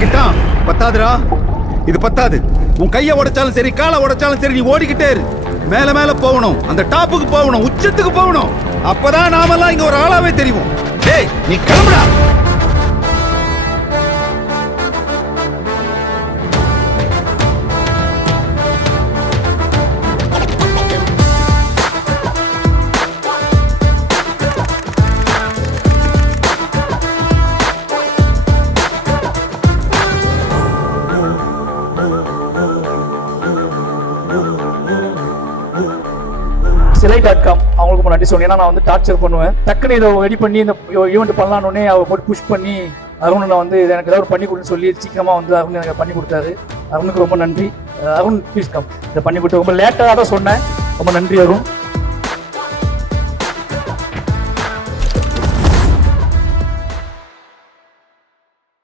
ஓடிக்கிட்டான். பத்தாதுடா, இது பத்தாது. உன் கையை உடைச்சாலும் சரி, காலை உடைச்சாலும் சரி, நீ ஓடிக்கிட்டே இரு. மேல மேல போகணும், அந்த டாப்புக்கு போகணும், உச்சத்துக்கு போகணும். அப்பதான் நாமெல்லாம் இங்க ஒரு ஆளாவே தெரியும். டேய், நீ கிளம்புடா. சிலை.com அவங்களுக்கு ரொம்ப நன்றி சொன்னேன். ஏன்னா நான் வந்து டார்ச்சர் பண்ணுவேன். டக்குன்னு இதை ரெடி பண்ணி இந்த ஈவெண்ட் பண்ணலான்னு அவ போட்டு புஷ் பண்ணி அருண் நான் வந்து எனக்கு ஏதாவது பண்ணி கொடுன்னு சொல்லி சீக்கிரமா வந்து அருண் எனக்கு பண்ணி கொடுத்தாரு. அருணுக்கு ரொம்ப நன்றி. Arun please come. இதை பண்ணி கொடுத்து ரொம்ப லேட்டாக தான் சொன்னேன். ரொம்ப நன்றி அருண்.